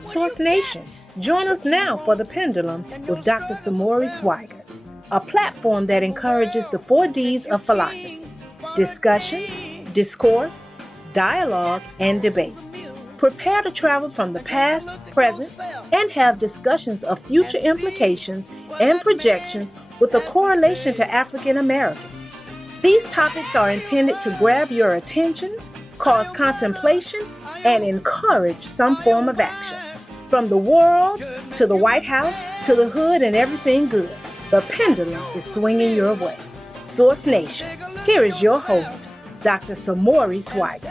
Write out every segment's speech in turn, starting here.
Source Nation, join us now for The Pendulum with Dr. Samori Swygert, a platform that encourages the 4Ds of philosophy: discussion, discourse, dialogue, and debate. Prepare to travel from the past, present, and have discussions of future implications and projections with a correlation to African Americans. These topics are intended to grab your attention, cause contemplation, and encourage some form of action. From the world to the White House to the hood and everything good, the pendulum is swinging your way. Source Nation, here is your host, Dr. Samori Swygert.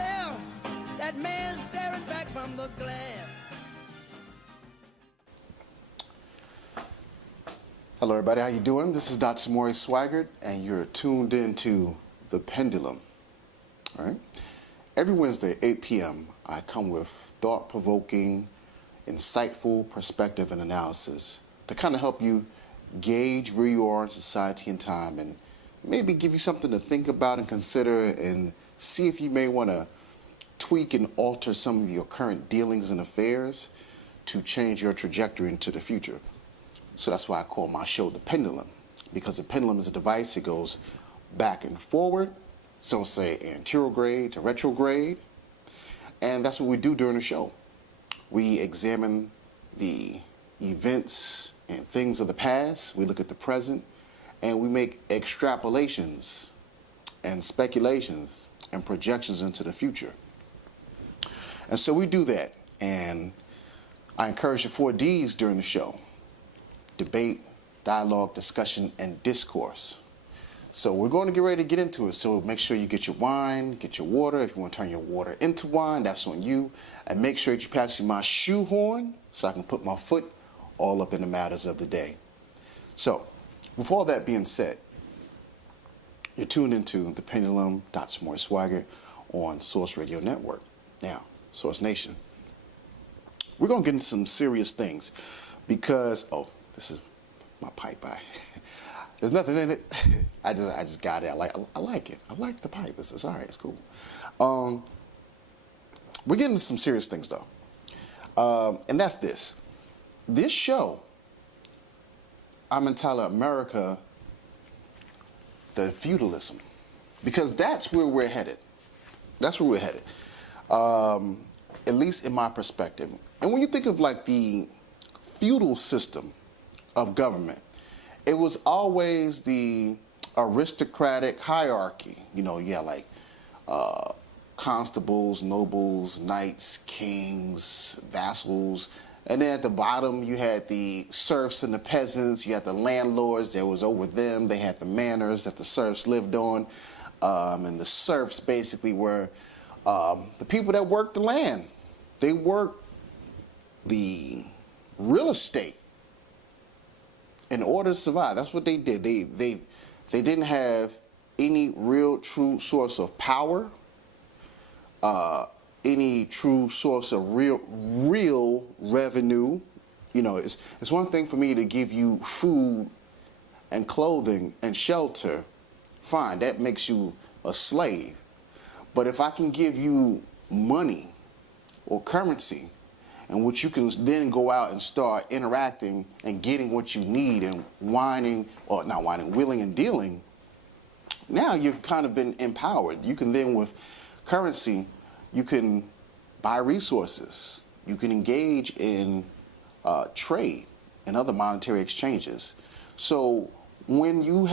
Hello everybody, how you doing? This is Dr. Samori Swygert, and you're tuned into The Pendulum. All right? Every Wednesday, 8 p.m., I come with thought-provoking, insightful perspective and analysis to kind of help you gauge where you are in society and time, and maybe give you something to think about and consider, and see if you may want to tweak and alter some of your current dealings and affairs to change your trajectory into the future. So that's why I call my show The Pendulum, because the pendulum is a device that goes back and forward, some say anterograde to retrograde, and that's what we do during the show. We examine the events and things of the past, we look at the present, and we make extrapolations and speculations and projections into the future. And so we do that, and I encourage the 4Ds during the show: debate, dialogue, discussion, and discourse. So we're going to get ready to get into it. So make sure you get your wine, get your water. If you want to turn your water into wine, that's on you. And make sure that you pass me my shoehorn so I can put my foot all up in the matters of the day. So with all that being said, you're tuned into The Pendulum, Dr. Samori Swygert on Source Radio Network. Now, Source Nation, we're going to get into some serious things because, oh, this is my pipe. There's nothing in it. I just got it. I like it. I like the pipe. It's all right. It's cool. We're getting into some serious things though, and that's this. This show, I'm entitled America, the Feudalism, because that's where we're headed. That's where we're headed, at least in my perspective. And when you think of like the feudal system of government, it was always the aristocratic hierarchy. You know, yeah, like constables, nobles, knights, kings, vassals. And then at the bottom, you had the serfs and the peasants. You had the landlords that was over them. They had the manors that the serfs lived on. And the serfs basically were the people that worked the land. They worked the real estate in order to survive. That's what they did. They didn't have any real true source of power, any true source of real revenue. You know, it's one thing for me to give you food and clothing and shelter. Fine, that makes you a slave. But if I can give you money or currency, and which you can then go out and start interacting and getting what you need and willing and dealing, now you've kind of been empowered. You can then, with currency, you can buy resources. You can engage in trade and other monetary exchanges. So when you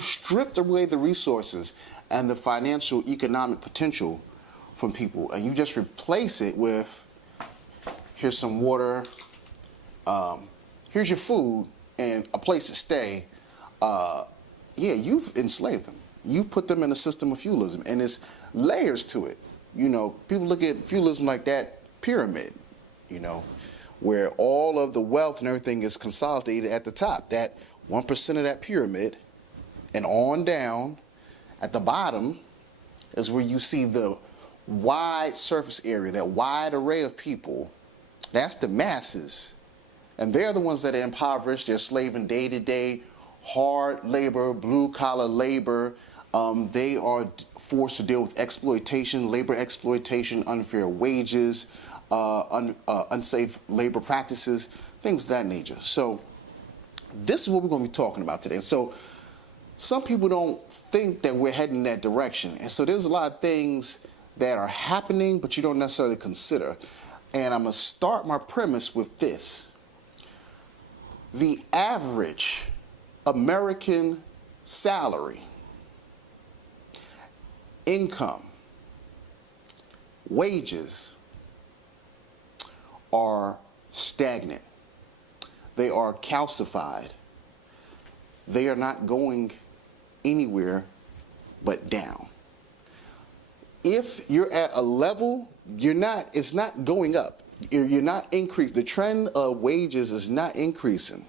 strip away the resources and the financial economic potential from people, and you just replace it with, here's some water, here's your food, and a place to stay, yeah, you've enslaved them. You put them in a system of feudalism, and there's layers to it. You know, people look at feudalism like that pyramid, you know, where all of the wealth and everything is consolidated at the top. That 1% of that pyramid and on down. At the bottom is where you see the wide surface area, that wide array of people. That's the masses. And they're the ones that are impoverished. They're slaving day to day, hard labor, blue collar labor. They are forced to deal with exploitation, labor exploitation, unfair wages, unsafe labor practices, things of that nature. So this is what we're going to be talking about today. So some people don't think that we're heading in that direction. And so there's a lot of things that are happening, but you don't necessarily consider. And I'm going to start my premise with this. The average American salary, income, wages are stagnant. They are calcified. They are not going anywhere but down. If you're at a level, it's not going up. You're not increasing. The trend of wages is not increasing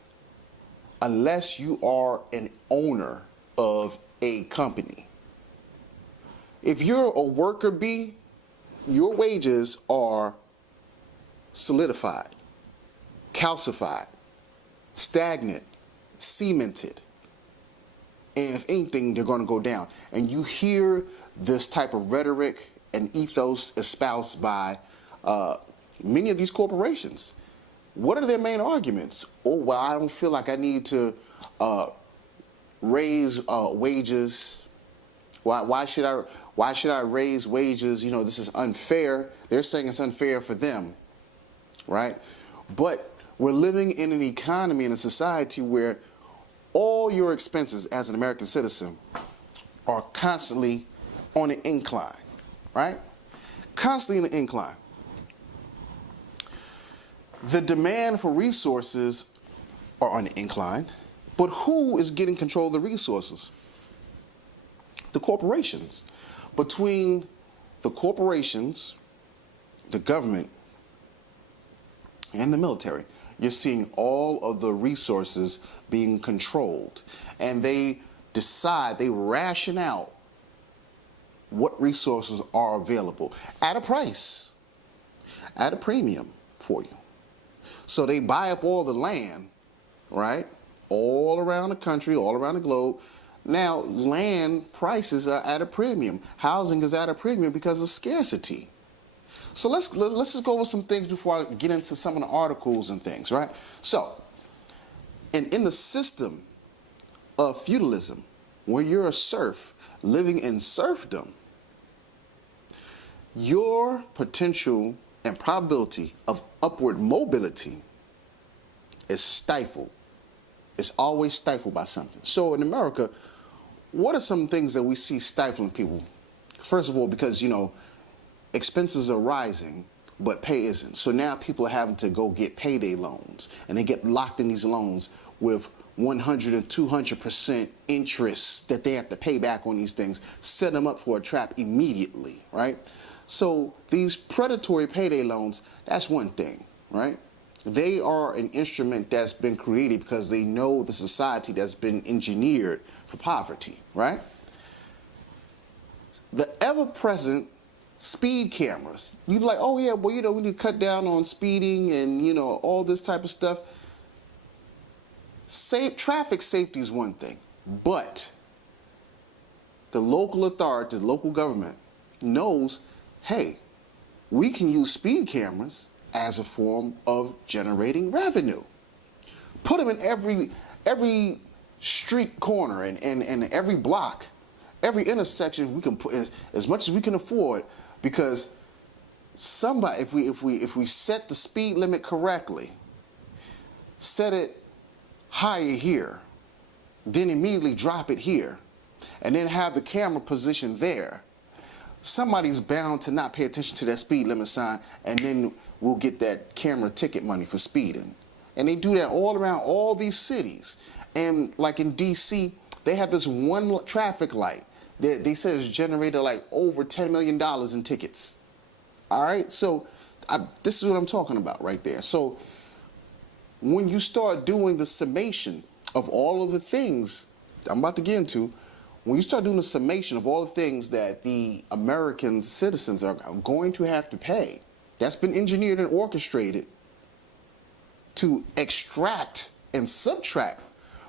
unless you are an owner of a company. If you're a worker bee, your wages are solidified, calcified, stagnant, cemented. And if anything, they're going to go down. And you hear this type of rhetoric and ethos espoused by many of these corporations. What are their main arguments? Oh, well, I don't feel like I need to raise wages. Why should I raise wages? You know, this is unfair. They're saying it's unfair for them, right? But we're living in an economy, in a society where all your expenses as an American citizen are constantly on an incline, right? Constantly in an incline. The demand for resources are on an incline, but who is getting control of the resources? The corporations. Between the corporations, the government, and the military, you're seeing all of the resources being controlled. And they decide, they ration out what resources are available at a price, at a premium for you. So they buy up all the land, right? All around the country, all around the globe. Now, land prices are at a premium. Housing is at a premium because of scarcity. So let's just go over some things before I get into some of the articles and things, right? So, in the system of feudalism, where you're a serf living in serfdom, your potential and probability of upward mobility is stifled. It's always stifled by something. So in America, what are some things that we see stifling people? First of all, because, you know, expenses are rising, but pay isn't. So now people are having to go get payday loans, and they get locked in these loans with 100 and 200% interest that they have to pay back on these things, set them up for a trap immediately, right? So these predatory payday loans, that's one thing, right? They are an instrument that's been created because they know the society that's been engineered for poverty, right? The ever-present speed cameras. You're like, oh yeah, well, you know, we need to cut down on speeding and, you know, all this type of stuff. Traffic safety is one thing, but the local authority, the local government knows, hey, we can use speed cameras as a form of generating revenue. Put them in every street corner and every block, every intersection. We can put as much as we can afford, because somebody, if we set the speed limit correctly, set it higher here, then immediately drop it here, and then have the camera positioned there, somebody's bound to not pay attention to that speed limit sign, and then we'll get that camera ticket money for speeding. And they do that all around all these cities. And like in DC, they have this one traffic light that they say has generated like over $10 million in tickets. All right, so this is what I'm talking about right there. So when you start doing the summation of all of the things I'm about to get into, when you start doing a summation of all the things that the American citizens are going to have to pay, that's been engineered and orchestrated to extract and subtract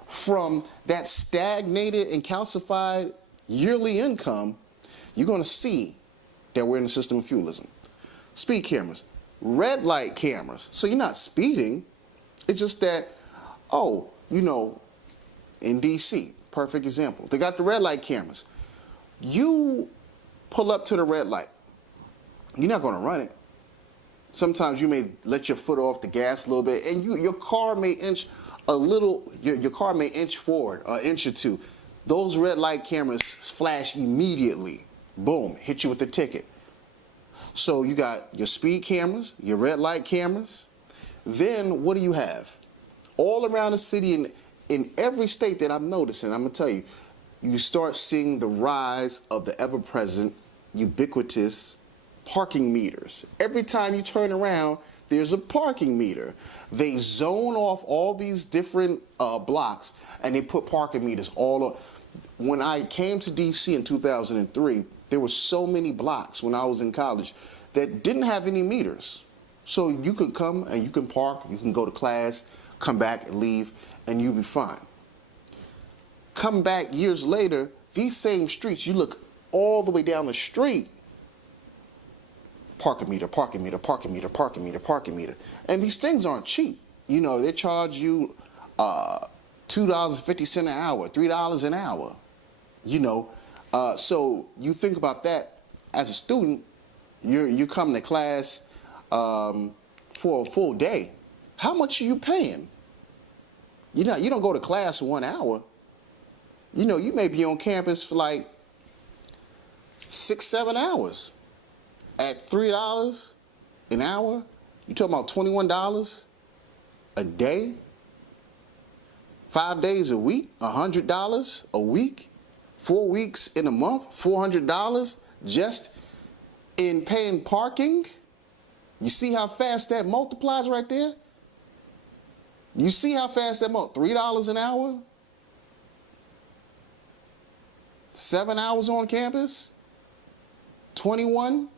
from that stagnated and calcified yearly income, you're going to see that we're in the system of feudalism. Speed cameras, red light cameras. So you're not speeding. It's just that, oh, you know, in DC, perfect example. They got the red light cameras. You pull up to the red light. You're not going to run it. Sometimes you may let your foot off the gas a little bit, and your car may inch a little. Your car may inch forward an inch or two. Those red light cameras flash immediately. Boom, hit you with the ticket. So you got your speed cameras, your red light cameras. Then what do you have? All around the city and in every state that I'm noticing, I'm gonna tell you, you start seeing the rise of the ever-present, ubiquitous parking meters. Every time you turn around, there's a parking meter. They zone off all these different blocks, and they put parking meters all over. When I came to DC in 2003, there were so many blocks when I was in college that didn't have any meters. So you could come and you can park, you can go to class, come back and leave, and you'll be fine. Come back years later, these same streets, you look all the way down the street, parking meter, parking meter, parking meter, parking meter, parking meter. And these things aren't cheap. You know, they charge you $2.50 an hour, $3 an hour. You know, so you think about that as a student, you come to class for a full day. How much are you paying? You know, you don't go to class for 1 hour. You know, you may be on campus for like 6, 7 hours. At $3 an hour, you talking about $21 a day, 5 days a week, $100 a week, 4 weeks in a month, $400 just in paying parking. You see how fast that multiplies right there? You see how fast that $3 an hour, 7 hours on campus, 21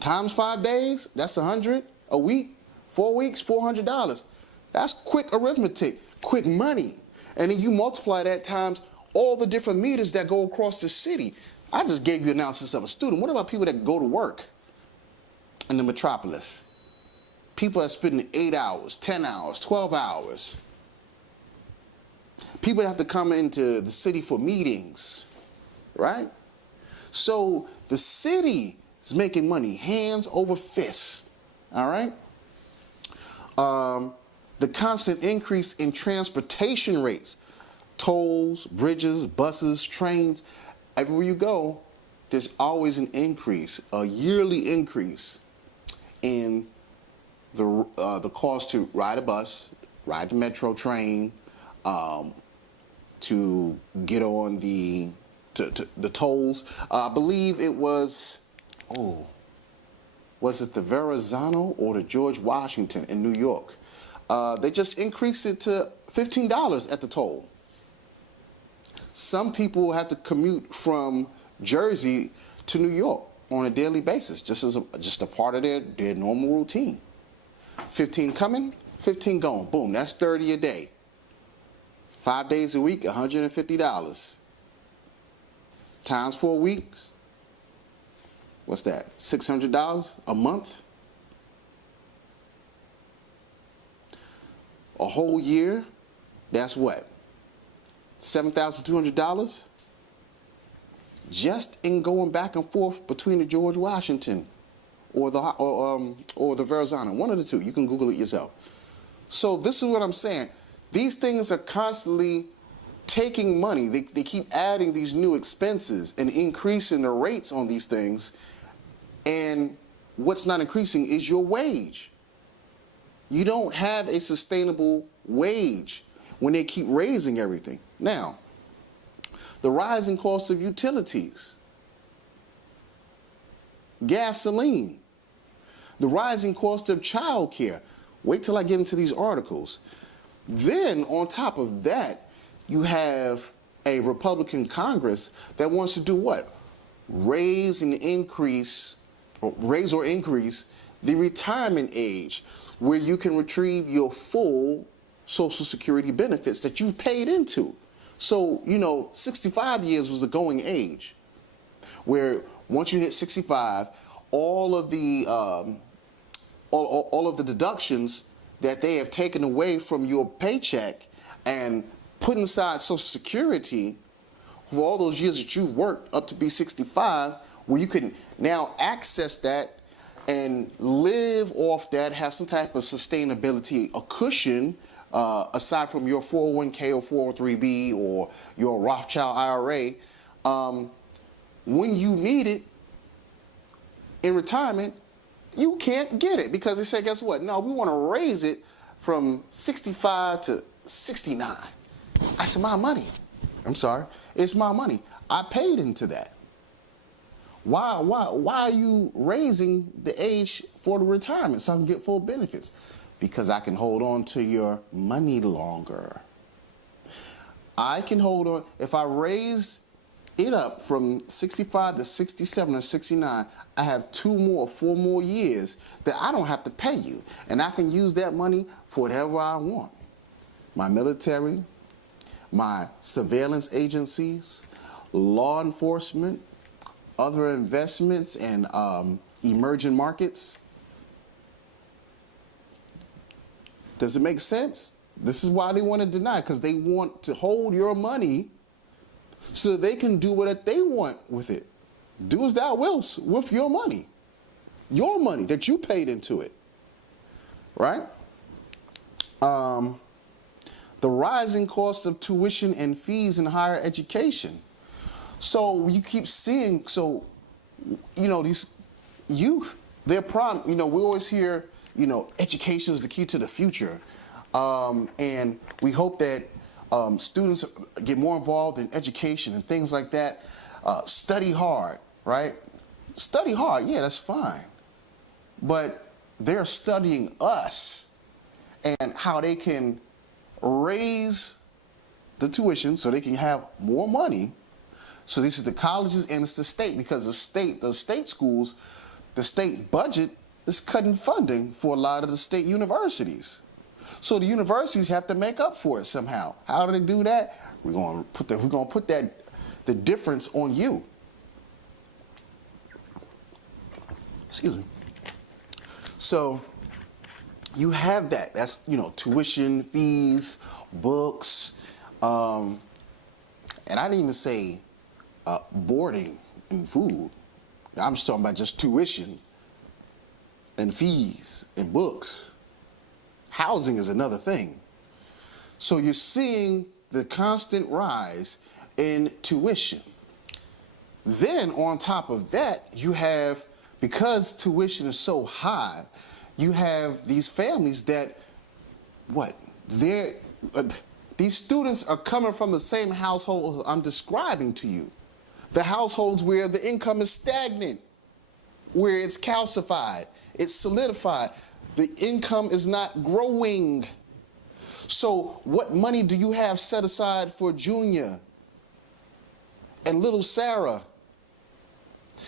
times 5 days, that's 100 a week, 4 weeks, $400. That's quick arithmetic, quick money. And then you multiply that times all the different meters that go across the city. I just gave you analysis of a student. What about people that go to work in the metropolis? People that spend 8 hours, 10 hours, 12 hours. People that have to come into the city for meetings, right? So the city is making money, hands over fist, all right? The constant increase in transportation rates, tolls, bridges, buses, trains, everywhere you go, there's always an increase, a yearly increase in the cost to ride a bus, ride the metro train, to get on the tolls. I believe it was, was it the Verrazano or the George Washington in New York? They just increased it to $15 at the toll. Some people have to commute from Jersey to New York on a daily basis, just a part of their normal routine. 15 coming, 15 going. Boom, that's 30 a day. 5 days a week, $150. Times 4 weeks, what's that? $600 a month? A whole year, that's what? $7,200? Just in going back and forth between the George Washington or the Verrazano, one of the two. You can Google it yourself. So this is what I'm saying. These things are constantly taking money. They keep adding these new expenses and increasing the rates on these things. And what's not increasing is your wage. You don't have a sustainable wage when they keep raising everything. Now, the rising cost of utilities, gasoline, the rising cost of childcare. Wait till I get into these articles. Then, on top of that, you have a Republican Congress that wants to do what? Raise or increase the retirement age where you can retrieve your full Social Security benefits that you've paid into. So, 65 years was a going age where once you hit 65, all of the all of the deductions that they have taken away from your paycheck and putting aside Social Security for all those years that you've worked up to be 65, where you can now access that and live off that, have some type of sustainability, a cushion, aside from your 401k or 403b or your Rothschild IRA, when you need it in retirement, you can't get it because they say, guess what? No, we want to raise it from 65 to 69. That's my money. I'm sorry. It's my money. I paid into that. Why are you raising the age for the retirement so I can get full benefits? Because I can hold on to your money longer. I can hold on. If I raise it up from 65 to 67 or 69, I have 4 more years that I don't have to pay you. And I can use that money for whatever I want. My military, my surveillance agencies, law enforcement, other investments and emerging markets. Does it make sense? This is why they want to deny, because they want to hold your money so they can do what they want with it. Do as thou wilt with your money that you paid into it, right? The rising cost of tuition and fees in higher education. So you keep seeing, these youth, their problem, we always hear, education is the key to the future. And we hope that students get more involved in education and things like that. Study hard, right? Study hard, yeah, that's fine. But they're studying us and how they can raise the tuition so they can have more money. So this is the colleges and it's the state, because the state schools, the state budget is cutting funding for a lot of the state universities. So the universities have to make up for it somehow. How do they do that? We're going to put the difference on you. Excuse me. So you have that. That's, tuition, fees, books, and I didn't even say boarding and food. I'm just talking about just tuition and fees and books. Housing is another thing. So you're seeing the constant rise in tuition. Then on top of that, you have, because tuition is so high, you have these families that, these students are coming from the same household I'm describing to you. The households where the income is stagnant, where it's calcified, it's solidified. The income is not growing. So what money do you have set aside for Junior and little Sarah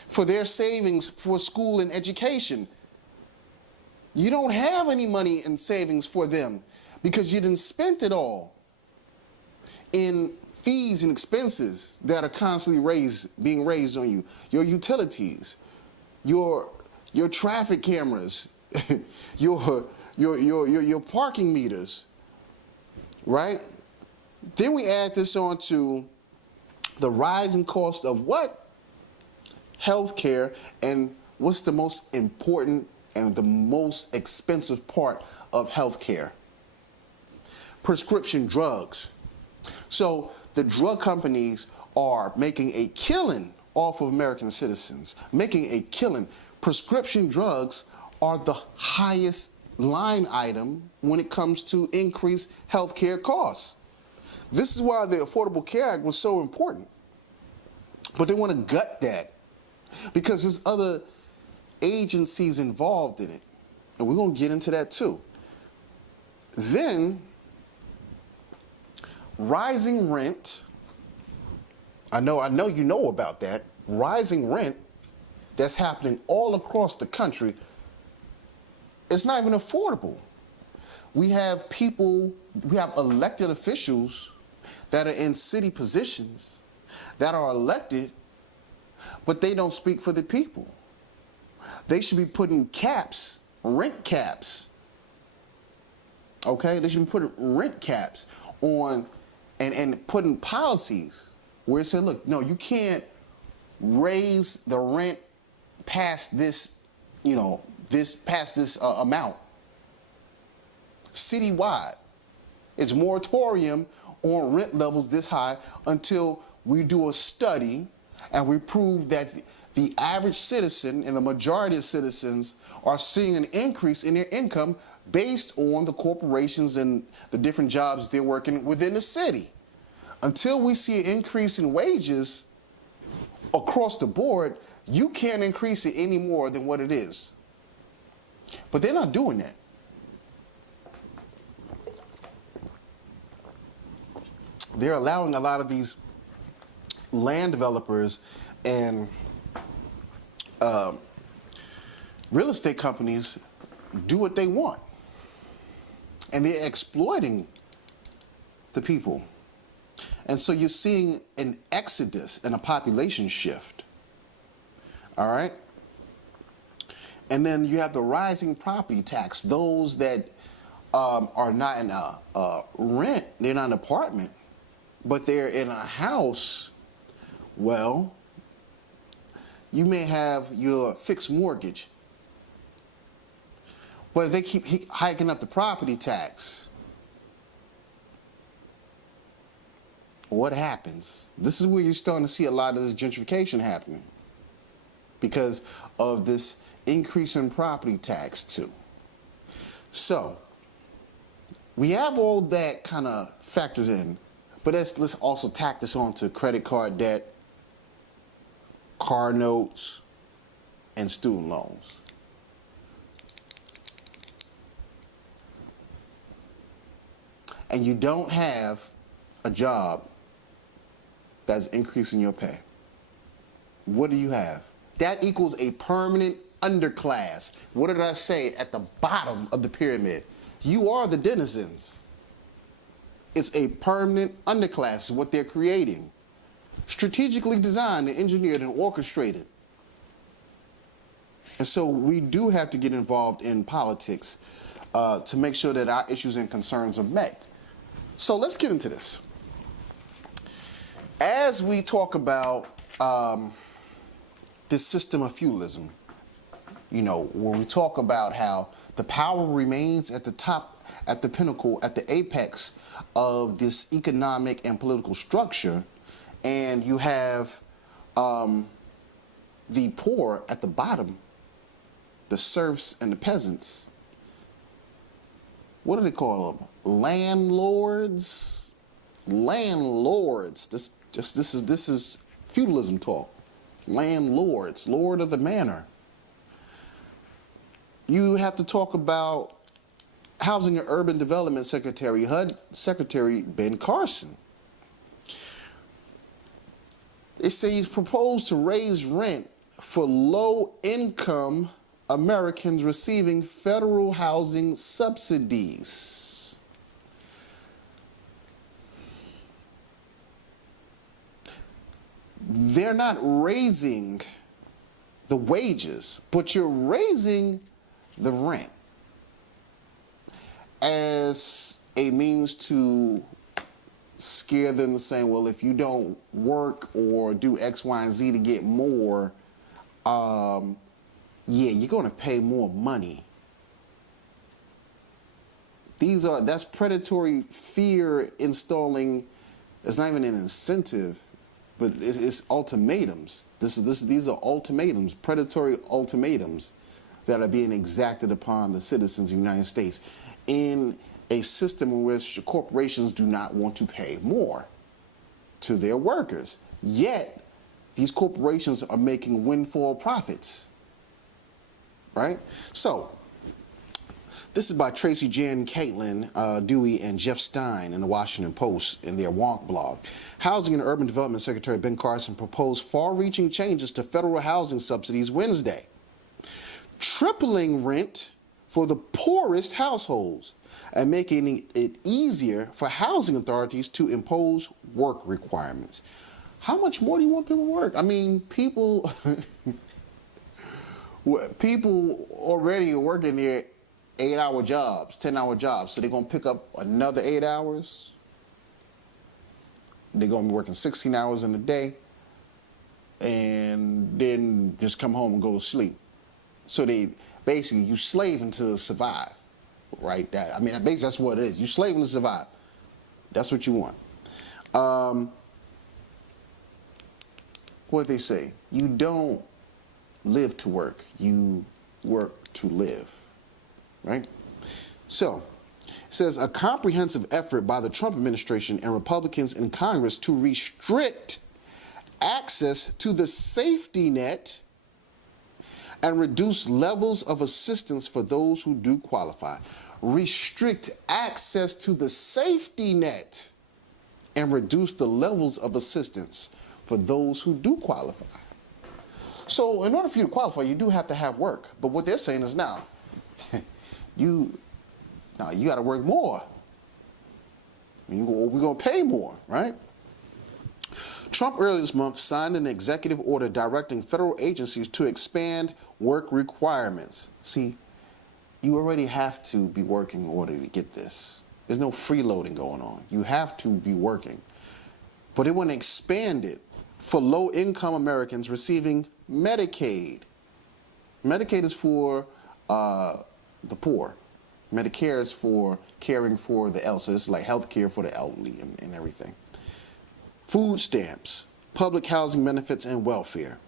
for their savings for school and education? You don't have any money in savings for them because you didn't spend it all in fees and expenses that are constantly being raised on you. Your utilities, your traffic cameras, your parking meters, right? Then we add this on to the rising cost of what? Healthcare, and what's the most important and the most expensive part of healthcare? Prescription drugs. So the drug companies are making a killing off of American citizens, making a killing. Prescription drugs are the highest line item when it comes to increased healthcare costs. This is why the Affordable Care Act was so important. But they want to gut that because there's other agencies involved in it. And we're going to get into that too. Then, rising rent I know you know about that. Rising rent that's happening all across the country. It's not even affordable. We have elected officials that are in city positions that are elected, but they don't speak for the people. They should be putting caps, rent caps. Okay? They should be putting rent caps on and putting policies where it said, look, no, you can't raise the rent past this, past this amount. Citywide. It's moratorium on rent levels this high until we do a study and we prove that the average citizen and the majority of citizens are seeing an increase in their income based on the corporations and the different jobs they're working within the city. Until we see an increase in wages across the board, you can't increase it any more than what it is. But they're not doing that. They're allowing a lot of these land developers and real estate companies do what they want. And they're exploiting the people. And so you're seeing an exodus and a population shift. All right? And then you have the rising property tax. Those that are not in a rent, they're not in an apartment, but they're in a house. Well, you may have your fixed mortgage, but if they keep hiking up the property tax, what happens? This is where you're starting to see a lot of this gentrification happening because of this increase in property tax too. So we have all that kind of factored in, but let's also tack this on to credit card debt, car notes, and student loans. And you don't have a job that's increasing your pay. What do you have? That equals a permanent underclass. What did I say at the bottom of the pyramid? You are the denizens. It's a permanent underclass is what they're creating. Strategically designed and engineered and orchestrated. And so we do have to get involved in politics to make sure that our issues and concerns are met. So let's get into this. As we talk about this system of feudalism, where we talk about how the power remains at the top, at the pinnacle, at the apex of this economic and political structure, and you have the poor at the bottom, the serfs and the peasants. What do they call them? Landlords. Landlords. This is feudalism talk. Landlords, lord of the manor. You have to talk about Housing and Urban Development Secretary, HUD Secretary Ben Carson. They say he's proposed to raise rent for low-income Americans receiving federal housing subsidies. They're not raising the wages, but you're raising the rent as a means to scare them to saying, well, if you don't work or do X, Y, and Z to get more, you're going to pay more money. That's predatory fear installing. It's not even an incentive, but it's ultimatums. These are ultimatums, predatory ultimatums that are being exacted upon the citizens of the United States in a system in which corporations do not want to pay more to their workers. Yet, these corporations are making windfall profits, right? So, This is by Tracy Jan, Caitlin Dewey, and Jeff Stein in the Washington Post in their Wonk blog. Housing and Urban Development Secretary Ben Carson proposed far-reaching changes to federal housing subsidies Wednesday, tripling rent for the poorest households and making it easier for housing authorities to impose work requirements. How much more do you want people to work? I mean, people already are working their 8-hour jobs, 10-hour jobs, so they're going to pick up another 8 hours. They're going to be working 16 hours in a day and then just come home and go to sleep. So they basically, you slaving to survive, right? Basically that's what it is. You slaving to survive. That's what you want. What they say, you don't live to work, you work to live, right? So, it says a comprehensive effort by the Trump administration and Republicans in Congress to restrict access to the safety net and reduce levels of assistance for those who do qualify. Restrict access to the safety net and reduce the levels of assistance for those who do qualify. So in order for you to qualify, you do have to have work. But what they're saying is now, you got to work more. We're going to pay more, right? Trump earlier this month signed an executive order directing federal agencies to expand work requirements. See, you already have to be working in order to get this. There's no freeloading going on. You have to be working. But they want to expand it for low-income Americans receiving Medicaid. Medicaid is for the poor. Medicare is for caring for the elderly. So it's like health care for the elderly and everything. Food stamps, public housing benefits, and welfare.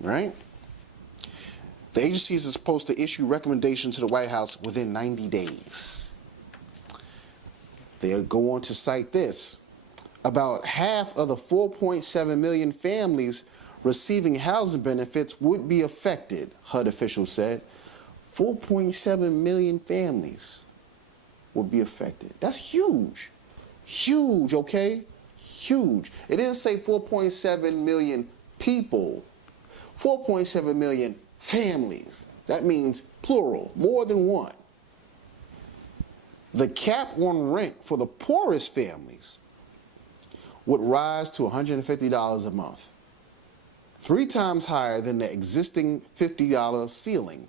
Right? The agencies are supposed to issue recommendations to the White House within 90 days. They'll go on to cite this. About half of the 4.7 million families receiving housing benefits would be affected, HUD officials said. 4.7 million families would be affected. That's huge. Huge, okay? Huge. It didn't say 4.7 million people. 4.7 million families. That means plural, more than one. The cap on rent for the poorest families would rise to $150 a month, 3 times higher than the existing $50 ceiling.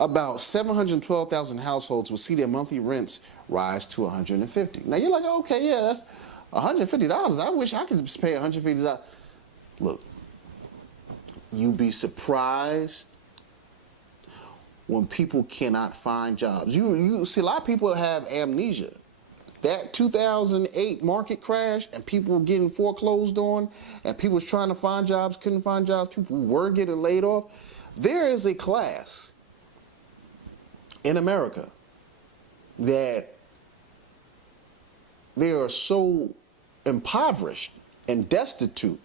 About 712,000 households will see their monthly rents rise to $150. Now you're like, okay, yeah, that's $150. I wish I could just pay $150. Look, you'd be surprised when people cannot find jobs. You see, a lot of people have amnesia. That 2008 market crash and people were getting foreclosed on and people was trying to find jobs, couldn't find jobs, people were getting laid off. There is a class in America that they are so impoverished and destitute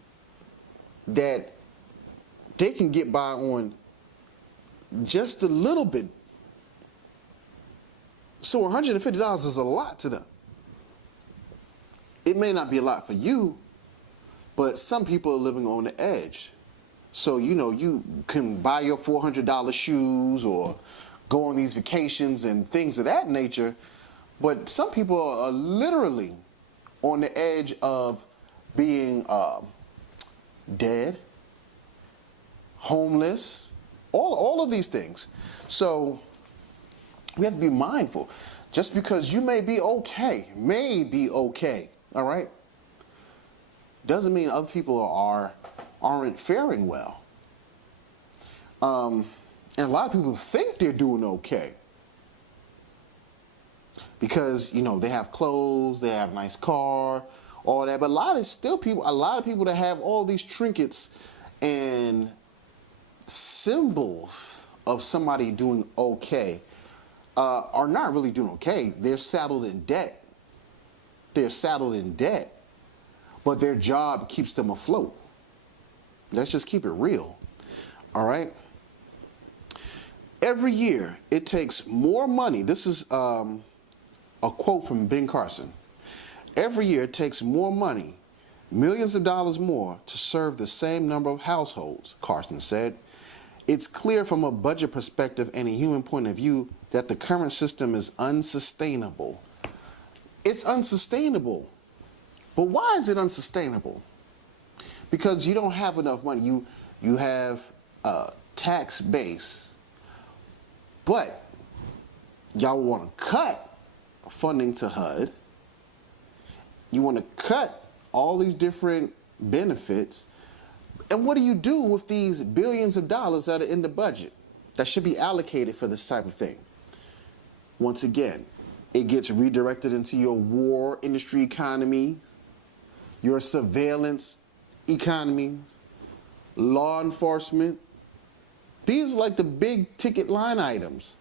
that they can get by on just a little bit. So $150 is a lot to them. It may not be a lot for you, but some people are living on the edge. So, you can buy your $400 shoes or go on these vacations and things of that nature, but some people are literally on the edge of being dead, homeless, all of these things. So we have to be mindful. Just because you may be okay, all right, doesn't mean other people aren't faring well. And a lot of people think they're doing okay because, they have clothes, they have a nice car, all that. But a lot of people that have all these trinkets and symbols of somebody doing okay are not really doing okay. They're saddled in debt. But their job keeps them afloat. Let's just keep it real. All right? Every year, it takes more money. This is a quote from Ben Carson. Every year, it takes more money, millions of dollars more, to serve the same number of households, Carson said. It's clear from a budget perspective and a human point of view that the current system is unsustainable. It's unsustainable. But why is it unsustainable? Because you don't have enough money. You have a tax base, but y'all want to cut funding to HUD. You want to cut all these different benefits. And what do you do with these billions of dollars that are in the budget that should be allocated for this type of thing? Once again, it gets redirected into your war industry economy, your surveillance economies, law enforcement. These are like the big ticket line items.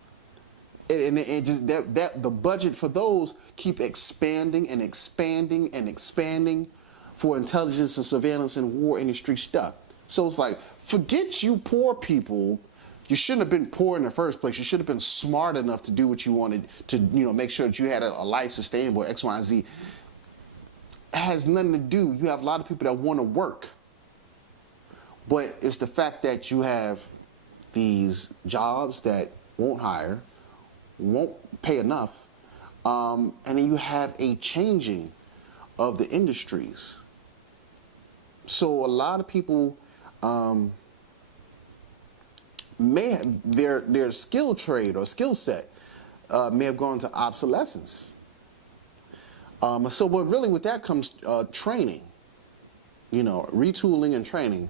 And just the budget for those keep expanding and expanding and expanding for intelligence and surveillance and war industry stuff. So it's like, forget you poor people. You shouldn't have been poor in the first place. You should have been smart enough to do what you wanted to, make sure that you had a life sustainable, X, Y, and Z. It has nothing to do. You have a lot of people that want to work. But it's the fact that you have these jobs that won't hire, won't pay enough, and then you have a changing of the industries. So a lot of people may have their skill trade or skill set may have gone to obsolescence. But really with that comes training, retooling and training,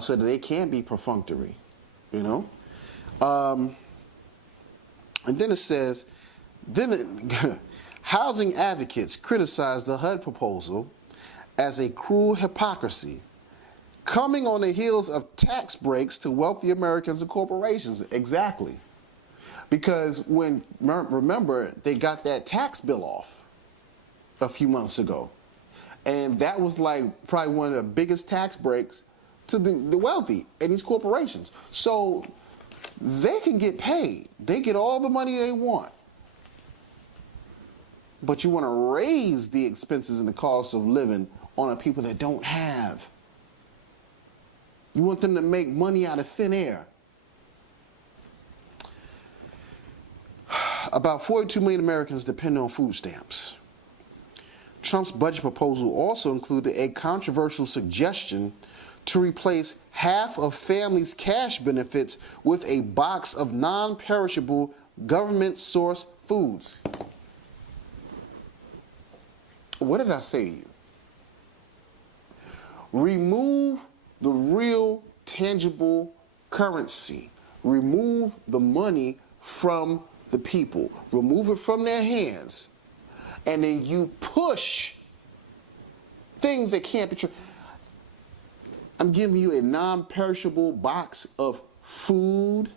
so that they can be perfunctory, And then it says, housing advocates criticize the HUD proposal as a cruel hypocrisy, coming on the heels of tax breaks to wealthy Americans and corporations. Exactly. Because remember, they got that tax bill off a few months ago. And that was like probably one of the biggest tax breaks to the wealthy and these corporations. So they can get paid. They get all the money they want. But you want to raise the expenses and the cost of living on the people that don't have. You want them to make money out of thin air. About 42 million Americans depend on food stamps. Trump's budget proposal also included a controversial suggestion to replace half of families' cash benefits with a box of non-perishable government-sourced foods. What did I say to you? Remove the real tangible currency. Remove the money from the people. Remove it from their hands. And then you push things that can't be true. I'm giving you a non-perishable box of food.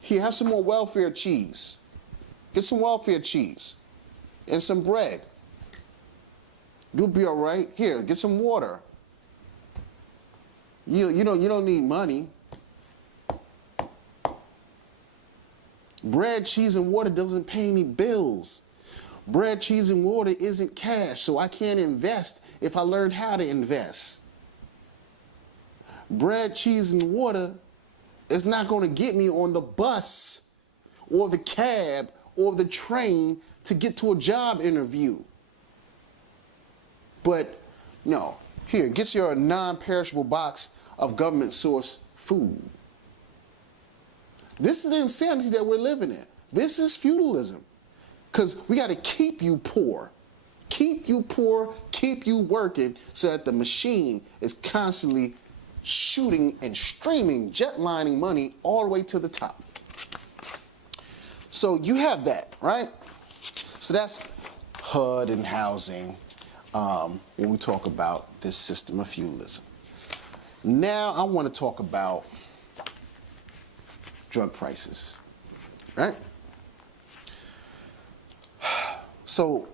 Here, have some more welfare cheese. Get some welfare cheese and some bread. You'll be all right. Here, get some water. You don't need money. Bread, cheese, and water doesn't pay any bills. Bread, cheese, and water isn't cash, so I can't invest if I learned how to invest. Bread, cheese, and water is not going to get me on the bus or the cab or the train to get to a job interview. But no, here, get your non-perishable box of government-sourced food. This is the insanity that we're living in. This is feudalism. Because we got to keep you poor. Keep you poor, keep you working so that the machine is constantly shooting and streaming, jetlining money all the way to the top. So you have that, right? So that's HUD and housing when we talk about this system of feudalism. Now I want to talk about drug prices, right? So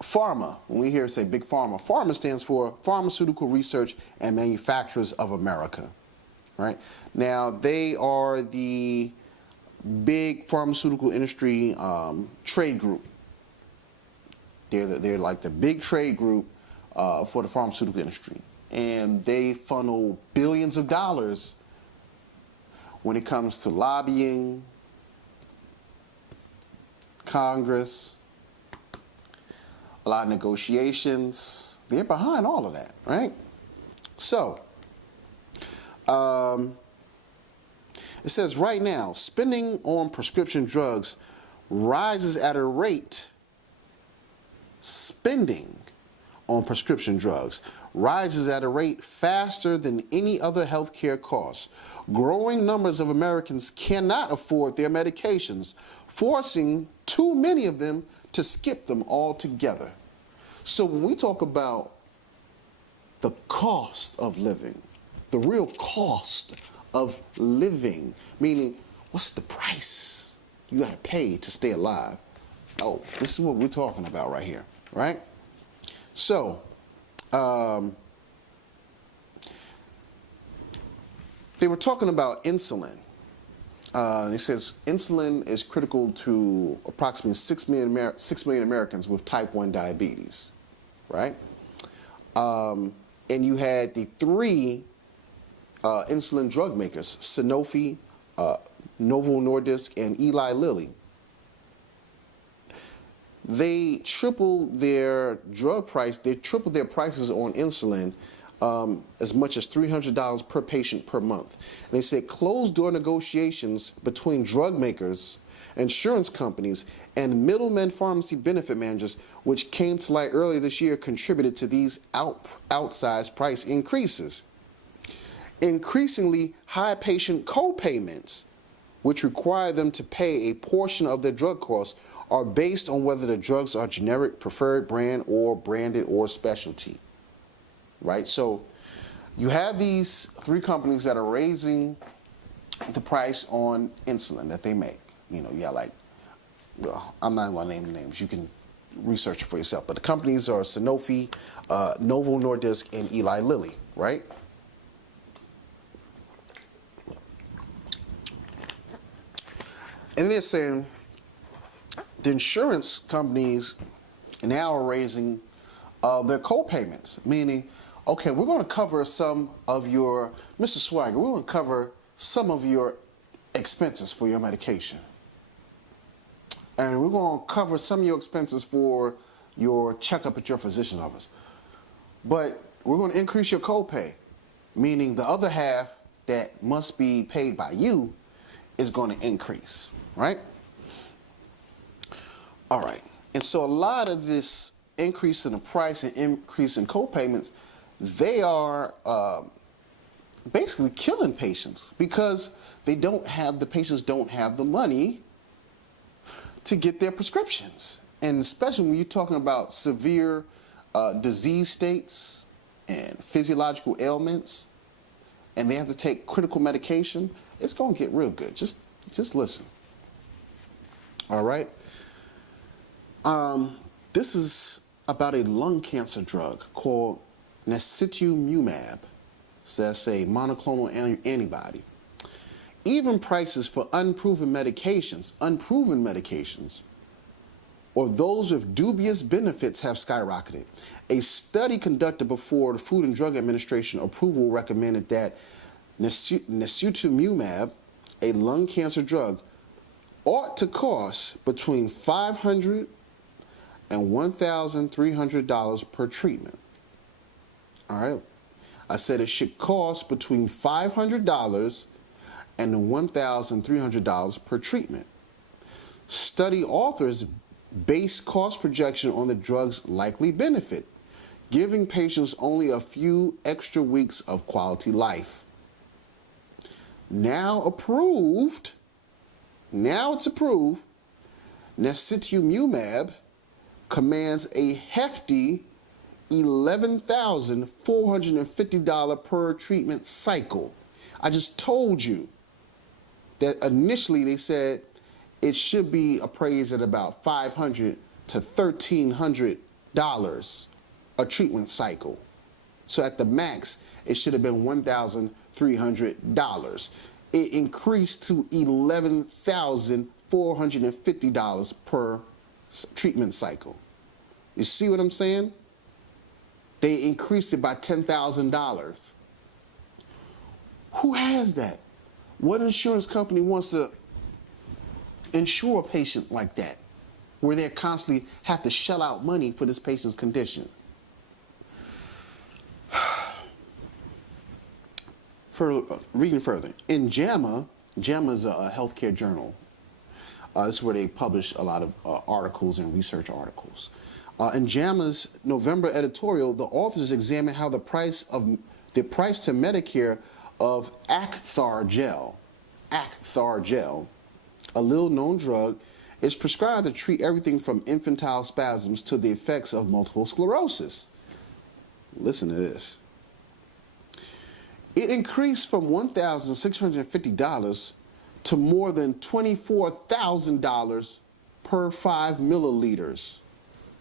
pharma, when we hear say big pharma, pharma stands for Pharmaceutical Research and Manufacturers of America. right? Now, they are the big pharmaceutical industry trade group. They're like the big trade group for the pharmaceutical industry. And they funnel billions of dollars when it comes to lobbying, Congress, a lot of negotiations. They're behind all of that, right? So, it says right now, spending on prescription drugs rises at a rate. Spending on prescription drugs rises at a rate faster than any other healthcare costs. Growing numbers of Americans cannot afford their medications, forcing too many of them to skip them altogether. So when we talk about the cost of living, the real cost of living, meaning what's the price you got to pay to stay alive? Oh, this is what we're talking about right here, right? So, they were talking about insulin. It says insulin is critical to approximately 6 million Americans with type 1 diabetes, right? And you had the three insulin drug makers, Sanofi, Novo Nordisk, and Eli Lilly. They tripled their drug price. They tripled their prices on insulin as much as $300 per patient per month. And they said closed-door negotiations between drug makers, insurance companies, and middlemen pharmacy benefit managers, which came to light earlier this year, contributed to these outsized price increases. Increasingly high patient co-payments, which require them to pay a portion of their drug costs, are based on whether the drugs are generic, preferred brand, or branded or specialty, right? So you have these three companies that are raising the price on insulin that they make. You know, you got like, well, I'm not going to name the names. You can research it for yourself. But the companies are Sanofi, Novo Nordisk, and Eli Lilly, right? And they're saying the insurance companies now are raising their co-payments, meaning, okay, we're going to cover some of your, Mr. Swygert, we're going to cover some of your expenses for your medication. And we're going to cover some of your expenses for your checkup at your physician's office. But we're going to increase your copay, meaning the other half that must be paid by you is going to increase, right? All right. And so a lot of this increase in the price and increase in co-payments, they are basically killing patients because the patients don't have the money to get their prescriptions. And especially when you're talking about severe disease states and physiological ailments, and they have to take critical medication, it's going to get real good. Just listen. All right? This is about a lung cancer drug called necitumumab. So that's a monoclonal antibody. Even prices for unproven medications, or those with dubious benefits have skyrocketed. A study conducted before the Food and Drug Administration approval recommended that necitumumab, a lung cancer drug, ought to cost between $500 and $1,300 per treatment. All right? I said it should cost between $500 and $1,300 per treatment. Study authors base cost projection on the drug's likely benefit, giving patients only a few extra weeks of quality life. Now it's approved, necitumumab commands a hefty $11,450 per treatment cycle. I just told you that initially they said it should be appraised at about $500 to $1,300 a treatment cycle. So at the max, it should have been $1,300. It increased to $11,450 per treatment cycle. You see what I'm saying? They increased it by $10,000. Who has that? What insurance company wants to insure a patient like that, where they constantly have to shell out money for this patient's condition? For reading further, in JAMA is a healthcare journal. This is where they publish a lot of articles and research articles. In JAMA's November editorial, the authors examine how the price to Medicare of Acthar gel, a little-known drug, is prescribed to treat everything from infantile spasms to the effects of multiple sclerosis. Listen to this. It increased from $1,650 to more than $24,000 per 5 milliliters.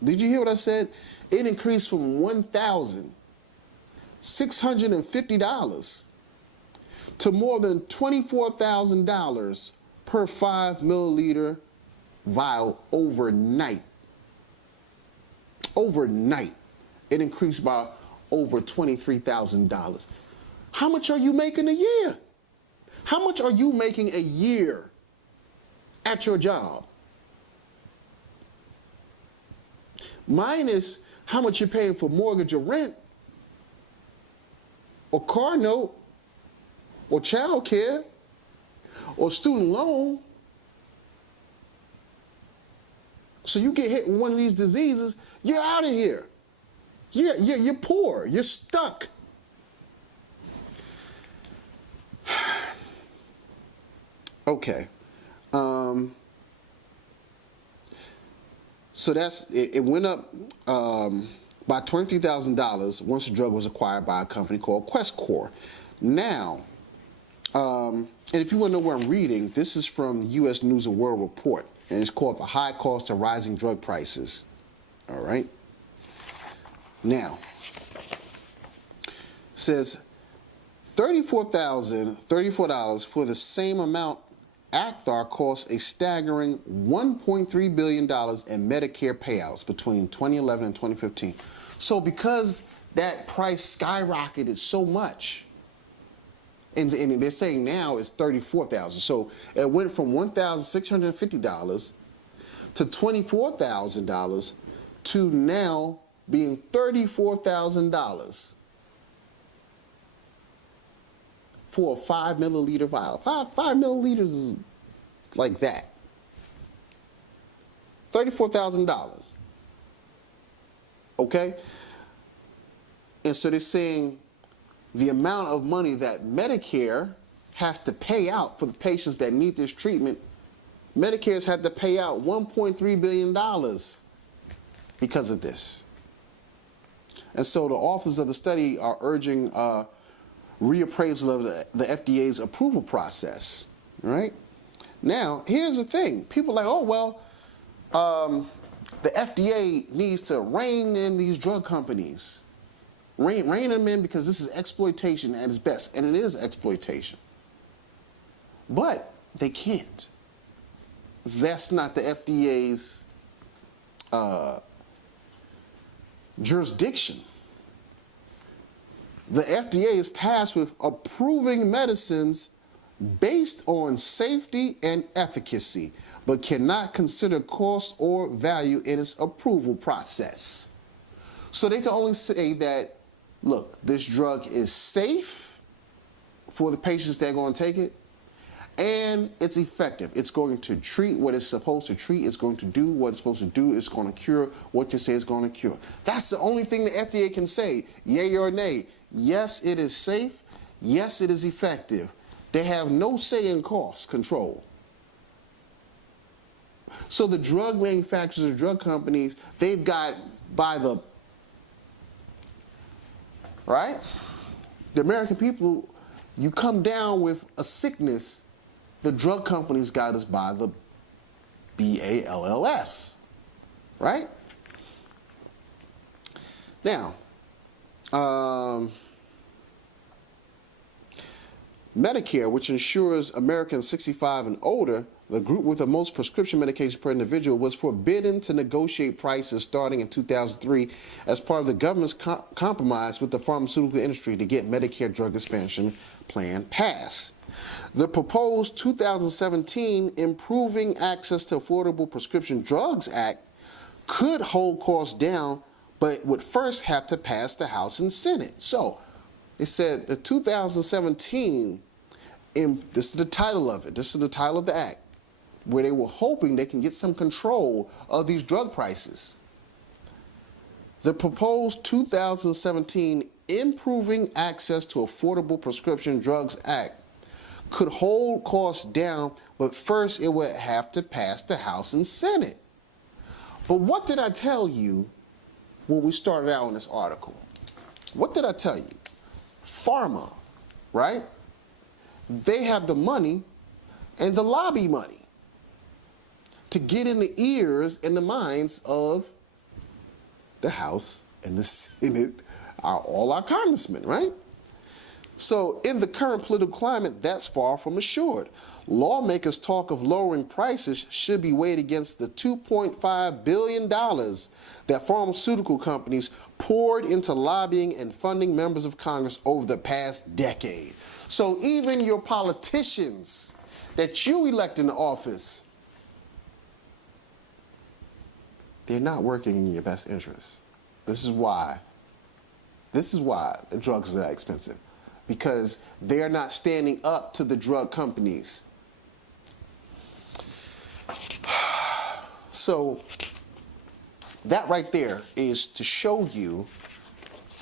Did you hear what I said? It increased from $1,650 to more than $24,000 per 5 milliliter vial overnight. Overnight, it increased by over $23,000. How much are you making a year? How much are you making a year at your job? Minus how much you're paying for mortgage or rent, or car note, or child care, or student loan. So you get hit with one of these diseases, you're out of here. You're poor. You're stuck. Okay. So it went up by $23,000 once the drug was acquired by a company called Questcor. Now, and if you want to know where I'm reading, this is from U.S. News and World Report, and it's called The High Cost of Rising Drug Prices. All right. Now, it says $34,034 for the same amount. Acthar costs a staggering $1.3 billion in Medicare payouts between 2011 and 2015. So because that price skyrocketed so much, and they're saying now it's $34,000. So it went from $1,650 to $24,000 to now being $34,000 for a 5 milliliter vial. 5 milliliters is like that. $34,000. Okay? And so they're saying the amount of money that Medicare has to pay out for the patients that need this treatment, Medicare's had to pay out $1.3 billion because of this. And so the authors of the study are urging reappraisal of the FDA's approval process, right? Now, here's the thing. People are like, oh, well, the FDA needs to rein in these drug companies. Rein them in because this is exploitation at its best, and it is exploitation. But they can't. That's not the FDA's jurisdiction. The FDA is tasked with approving medicines based on safety and efficacy, but cannot consider cost or value in its approval process. So they can only say that, look, this drug is safe for the patients that are going to take it, and it's effective. It's going to treat what it's supposed to treat. It's going to do what it's supposed to do. It's going to cure what you say it's going to cure. That's the only thing the FDA can say, yay or nay. Yes, it is safe. Yes, it is effective. They have no say in cost control. So the drug manufacturers or drug companies, they've got by the, right? The American people, you come down with a sickness, the drug companies got us by the BALLS, right? Now, Medicare, which insures Americans 65 and older, the group with the most prescription medications per individual, was forbidden to negotiate prices starting in 2003 as part of the government's compromise with the pharmaceutical industry to get Medicare drug expansion plan passed. The proposed 2017 Improving Access to Affordable Prescription Drugs Act could hold costs down, but would first have to pass the House and Senate. So, it said the 2017, this is the title of it, this is the title of the act, where they were hoping they can get some control of these drug prices. The proposed 2017 Improving Access to Affordable Prescription Drugs Act could hold costs down, but first it would have to pass the House and Senate. But what did I tell you when we started out on this article? What did I tell you? Pharma, right? They have the money and the lobby money to get in the ears and the minds of the House and the Senate, all our congressmen, right? So in the current political climate, that's far from assured. Lawmakers' talk of lowering prices should be weighed against the $2.5 billion that pharmaceutical companies poured into lobbying and funding members of Congress over the past decade. So even your politicians that you elect in the office, they're not working in your best interest. This is why the drugs are that expensive. Because they're not standing up to the drug companies. So that right there is to show you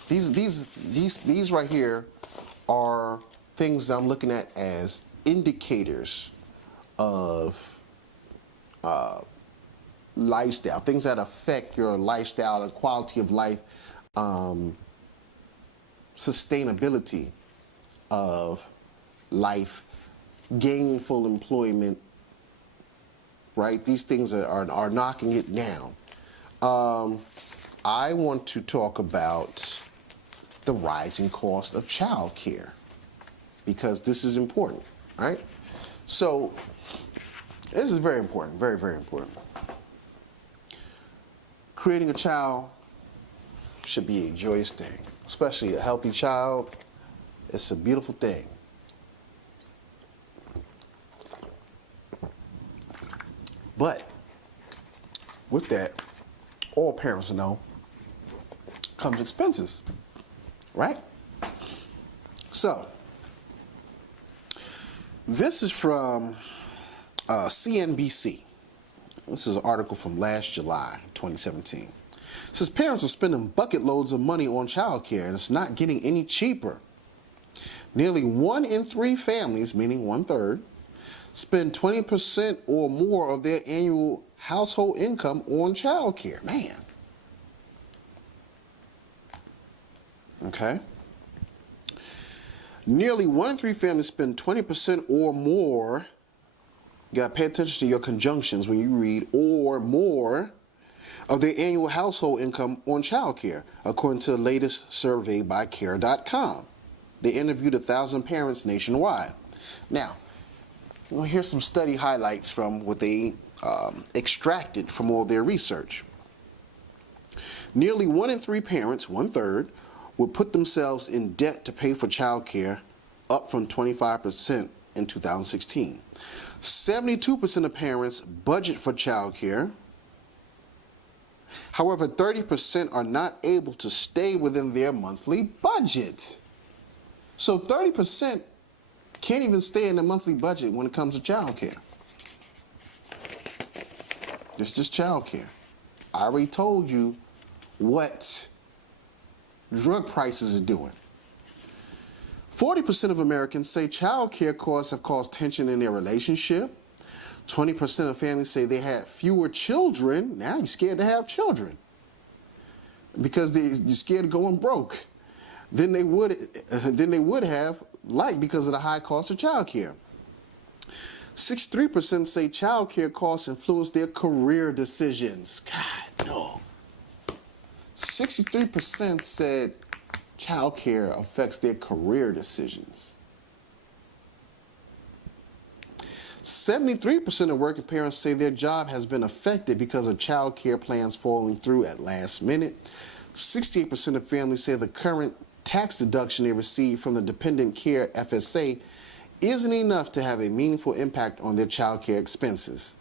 these right here are things I'm looking at as indicators of lifestyle, things that affect your lifestyle and quality of life, sustainability of life, gainful employment, right? These things are knocking it down. I want to talk about the rising cost of child care because this is important, right? So this is very important, very, very important. Creating a child should be a joyous thing, especially a healthy child. It's a beautiful thing. But with that, all parents know comes expenses, right? So this is from CNBC. This is an article from last July, 2017. It says parents are spending bucket loads of money on childcare and it's not getting any cheaper. Nearly 1 in 3 families, meaning 1/3, spend 20% or more of their annual household income on child care. Man. Okay. Nearly 1 in 3 families spend 20% or more. You got to pay attention to your conjunctions when you read or more of their annual household income on child care, according to the latest survey by Care.com. They interviewed 1,000 parents nationwide. Now, here's some study highlights from what they extracted from all their research. Nearly 1 in 3 parents, 1/3, would put themselves in debt to pay for child care, up from 25% in 2016. 72% of parents budget for child care. However, 30% are not able to stay within their monthly budget. So 30% can't even stay in the monthly budget when it comes to child care. It's just child care. I already told you what drug prices are doing. 40% of Americans say child care costs have caused tension in their relationship. 20% of families say they had fewer children. Now you're scared to have children because you're scared of going broke than they would have, like, because of the high cost of child care. 63% say child care costs influence their career decisions. God, no. 63% said child care affects their career decisions. 73% of working parents say their job has been affected because of child care plans falling through at last minute. 68% of families say the current tax deduction they receive from the Dependent Care FSA isn't enough to have a meaningful impact on their child care expenses.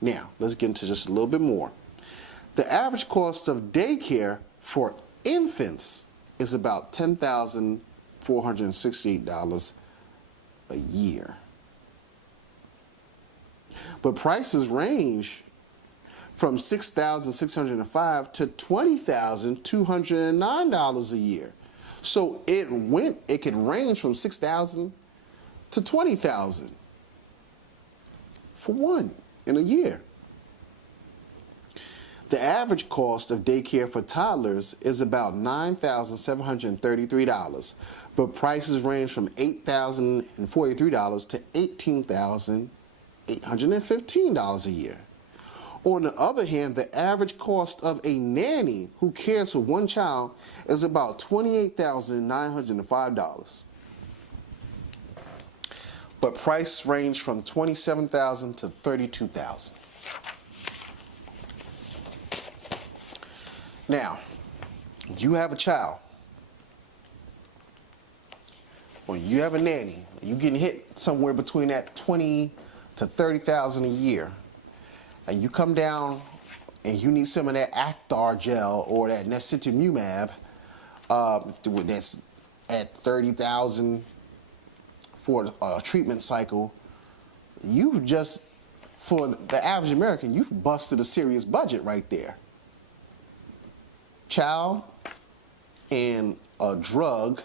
Now, let's get into just a little bit more. The average cost of daycare for infants is about $10,468 a year. But prices range from $6,605 to $20,209 a year. So it could range from $6,000 to $20,000 for one in a year. The average cost of daycare for toddlers is about $9,733, but prices range from $8,043 to $18,815 a year. On the other hand, the average cost of a nanny who cares for one child is about $28,905. But prices range from $27,000 to $32,000. Now, you have a child, or you have a nanny, you getting hit somewhere between that $20,000 to $30,000 a year, and you come down and you need some of that Acthar gel or that necitumumab that's at $30,000 for a treatment cycle, you've just, for the average American, you've busted a serious budget right there. Child and a drug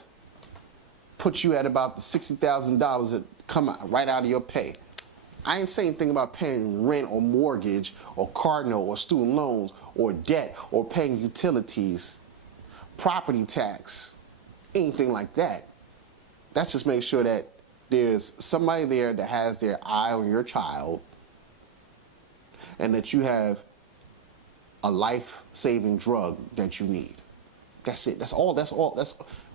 puts you at about the $60,000 that come right out of your pay. I ain't saying anything about paying rent or mortgage or car note or student loans or debt or paying utilities, property tax, anything like that. That's just make sure that there's somebody there that has their eye on your child and that you have a life-saving drug that you need. That's it. That's all. That's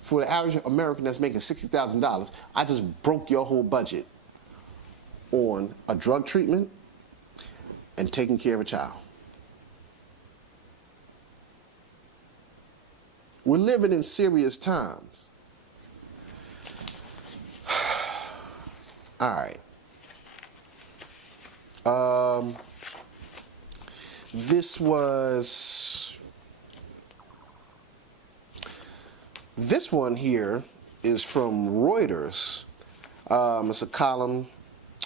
for the average American that's making $60,000. I just broke your whole budget on a drug treatment and taking care of a child. We're living in serious times. All right. This one here is from Reuters. It's a column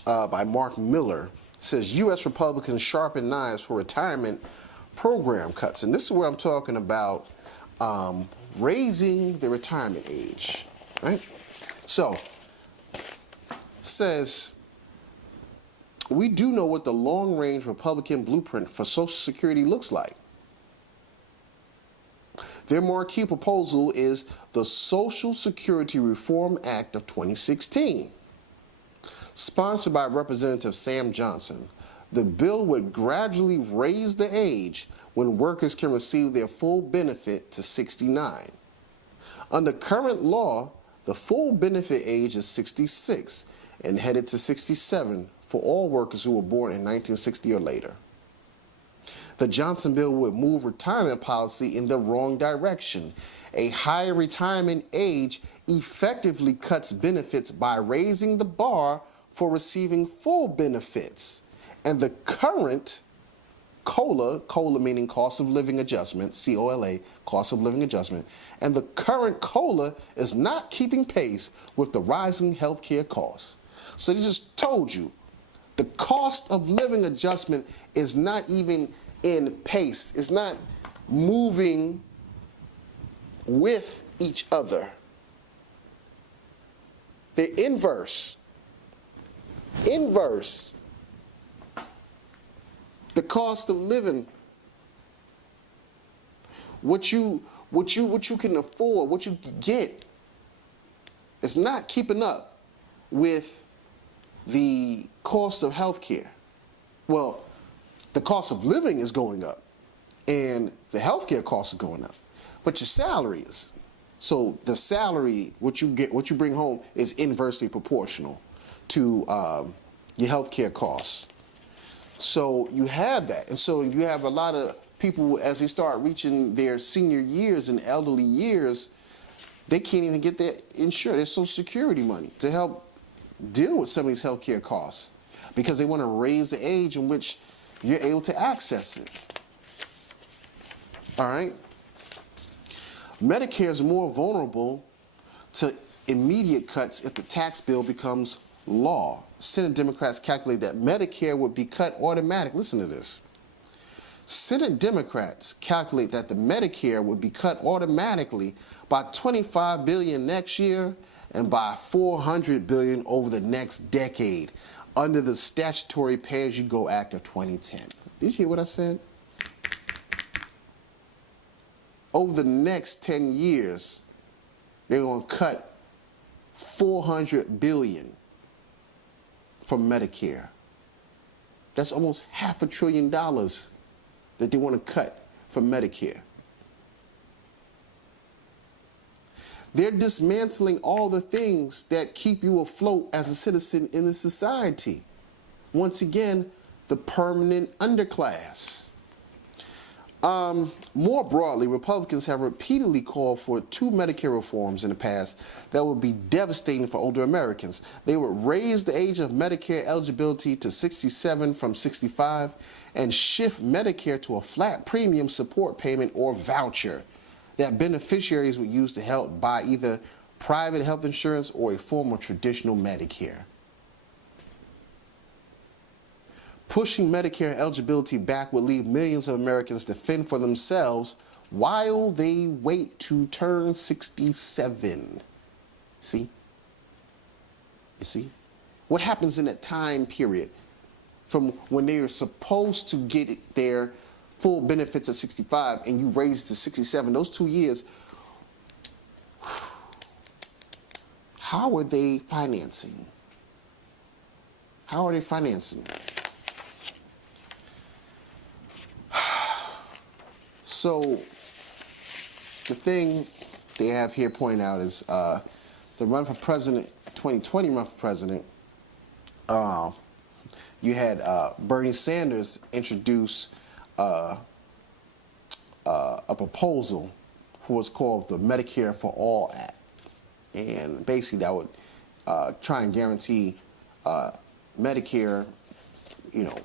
by Mark Miller. It says U.S. Republicans sharpen knives for retirement program cuts. And this is where I'm talking about raising the retirement age, right? So, says, we do know what the long-range Republican blueprint for Social Security looks like. Their marquee proposal is the Social Security Reform Act of 2016. Sponsored by Representative Sam Johnson, the bill would gradually raise the age when workers can receive their full benefit to 69. Under current law, the full benefit age is 66 and headed to 67 for all workers who were born in 1960 or later. The Johnson bill would move retirement policy in the wrong direction. A higher retirement age effectively cuts benefits by raising the bar for receiving full benefits. And the current COLA meaning cost of living adjustment, COLA, cost of living adjustment, and the current COLA is not keeping pace with the rising healthcare costs. So they just told you, the cost of living adjustment is not even in pace. It's not moving with each other. They're inverse. Inverse. The cost of living, what you can afford, what you get, is not keeping up with the cost of health care. Well, the cost of living is going up and the healthcare costs are going up, but your salary is. So the salary, what you bring home, is inversely proportional to your health care costs. So you have that. And so you have a lot of people, as they start reaching their senior years and elderly years, they can't even get their insurance, their Social Security money to help deal with some of these health care costs because they want to raise the age in which you're able to access it. All right? Medicare is more vulnerable to immediate cuts if the tax bill becomes law. Senate Democrats calculate that Medicare would be cut automatically. Listen to this. Senate Democrats calculate that the Medicare would be cut automatically by $25 billion next year and by $400 billion over the next decade under the statutory Pay-As-You-Go Act of 2010. Did you hear what I said? Over the next 10 years, they're going to cut $400 billion from Medicare. That's almost $500 billion that they want to cut from Medicare. They're dismantling all the things that keep you afloat as a citizen in a society. Once again, the permanent underclass. More broadly, Republicans have repeatedly called for 2 Medicare reforms in the past that would be devastating for older Americans. They would raise the age of Medicare eligibility to 67 from 65 and shift Medicare to a flat premium support payment or voucher that beneficiaries would use to help buy either private health insurance or a form of traditional Medicare. Pushing Medicare eligibility back would leave millions of Americans to fend for themselves while they wait to turn 67. See? You see? What happens in that time period from when they are supposed to get their full benefits at 65 and you raise to 67, those 2 years, how are they financing? How are they financing? So the thing they have here pointed out is the run for president, 2020 run for president, you had Bernie Sanders introduce a proposal for what's called the Medicare for All Act. And basically that would try and guarantee Medicare, you know,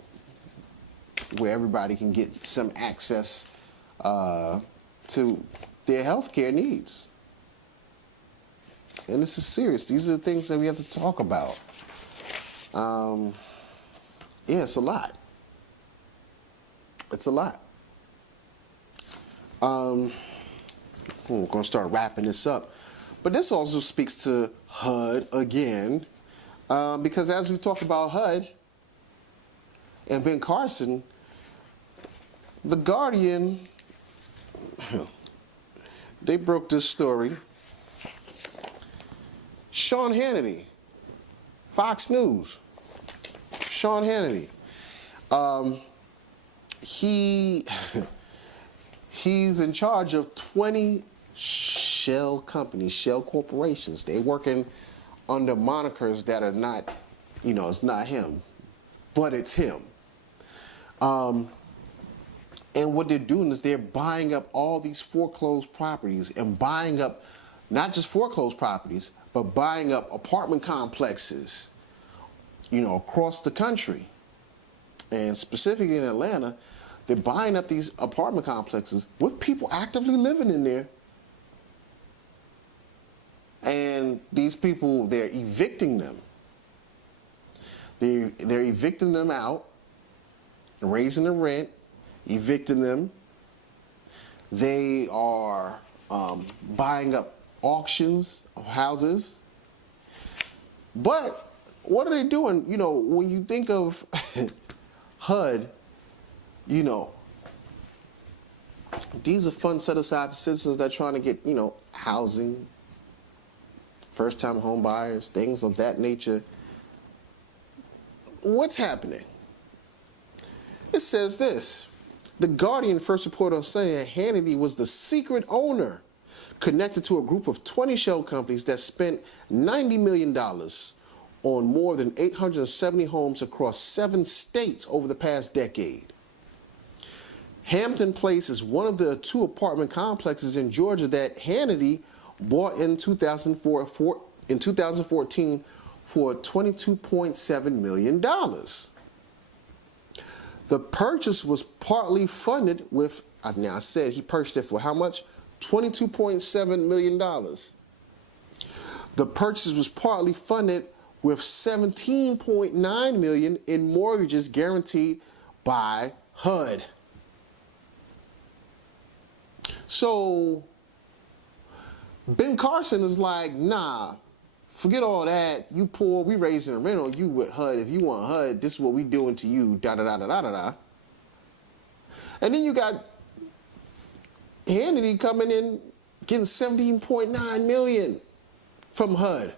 where everybody can get some access to their health care needs. And this is serious. These are the things that we have to talk about. Yeah, it's a lot. It's a lot. We're going to start wrapping this up. But this also speaks to HUD again, because as we talk about HUD and Ben Carson, The Guardian, they broke this story. Sean Hannity, Fox News. Sean Hannity. He's in charge of 20 shell companies, shell corporations. They're working under monikers that are not, you know, it's not him, but it's him. And what they're doing is they're buying up all these foreclosed properties and buying up not just foreclosed properties, but buying up apartment complexes, you know, across the country. And specifically in Atlanta, they're buying up these apartment complexes with people actively living in there. And these people, they're evicting them. They're evicting them out, raising the rent, evicting them. They are buying up auctions of houses. But what are they doing? You know, when you think of HUD, you know, these are funds set aside for citizens that are trying to get, you know, housing, first-time home buyers, things of that nature. What's happening? It says this. The Guardian first reported on Sunday that Hannity was the secret owner, connected to a group of 20 shell companies that spent $90 million on more than 870 homes across 7 states over the past decade. Hampton Place is one of the 2 apartment complexes in Georgia that Hannity bought in 2014 for $22.7 million. The purchase was partly funded with, now I said he purchased it for how much? $22.7 million. The purchase was partly funded with $17.9 million in mortgages guaranteed by HUD. So Ben Carson is like, nah, forget all that. You poor, we raising the rent on you with HUD. If you want HUD, this is what we doing to you, da-da-da-da-da-da-da. And then you got Hannity coming in, getting $17.9 million from HUD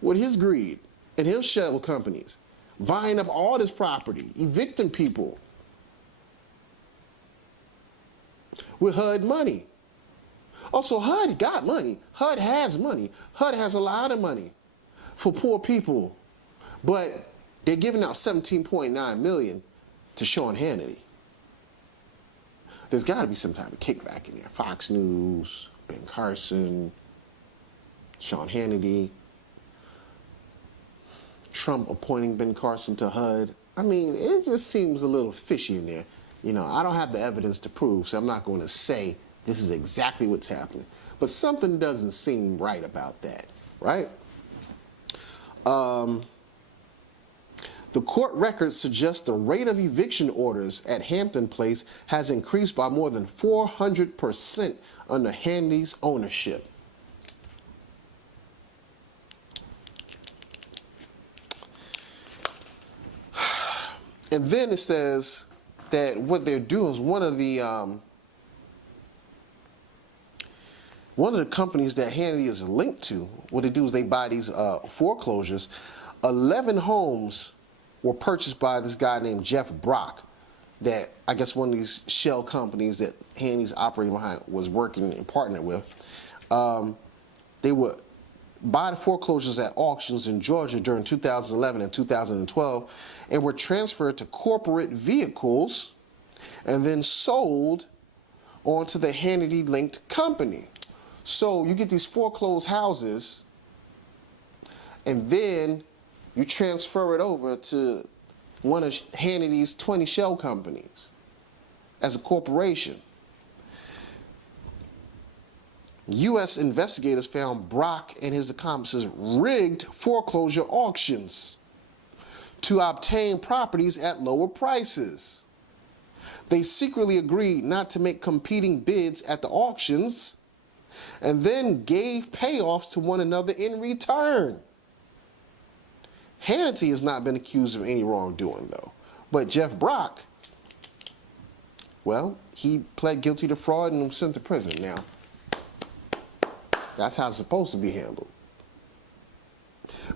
with his greed and his shell companies, buying up all this property, evicting people with HUD money. Also, HUD got money. HUD has money. HUD has a lot of money for poor people, but they're giving out $17.9 million to Sean Hannity. There's got to be some type of kickback in there. Fox News, Ben Carson, Sean Hannity, Trump appointing Ben Carson to HUD. I mean, it just seems a little fishy in there. You know, I don't have the evidence to prove, so I'm not going to say this is exactly what's happening. But something doesn't seem right about that, right? The court records suggest the rate of eviction orders at Hampton Place has increased by more than 400% under Hannity's ownership. And then it says that what they're doing is one of the companies that Hannity is linked to, what they do is they buy these foreclosures. 11 homes were purchased by this guy named Jeff Brock, that I guess one of these shell companies that Hannity's operating behind was working and partnered with. They would buy the foreclosures at auctions in Georgia during 2011 and 2012 and were transferred to corporate vehicles and then sold onto the Hannity-linked company. So you get these foreclosed houses and then you transfer it over to one of Hannity's 20 shell companies as a corporation. U.S. investigators found Brock and his accomplices rigged foreclosure auctions to obtain properties at lower prices. They secretly agreed not to make competing bids at the auctions and then gave payoffs to one another in return. Hannity has not been accused of any wrongdoing, though. But Jeff Brock, well, he pled guilty to fraud and was sent to prison. Now, that's how it's supposed to be handled.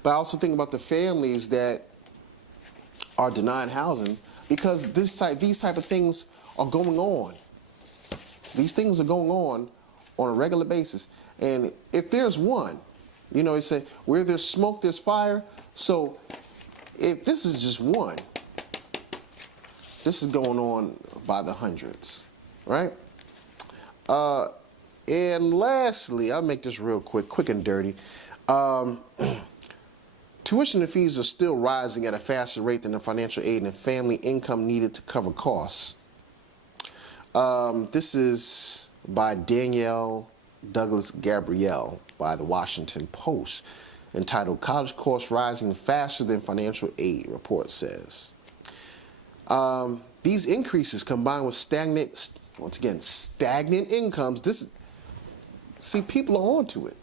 But I also think about the families that are denied housing because these type of things are going on. These things are going on a regular basis. And if there's one, you know, it's a, where there's smoke, there's fire. So if this is just one, this is going on by the hundreds, right? And lastly, I'll make this real quick and dirty. Tuition and fees are still rising at a faster rate than the financial aid and family income needed to cover costs. This is by Danielle Douglas Gabrielle by the Washington Post, entitled "College Costs Rising Faster Than Financial Aid," report says. These increases combined with stagnant incomes, see, people are onto it.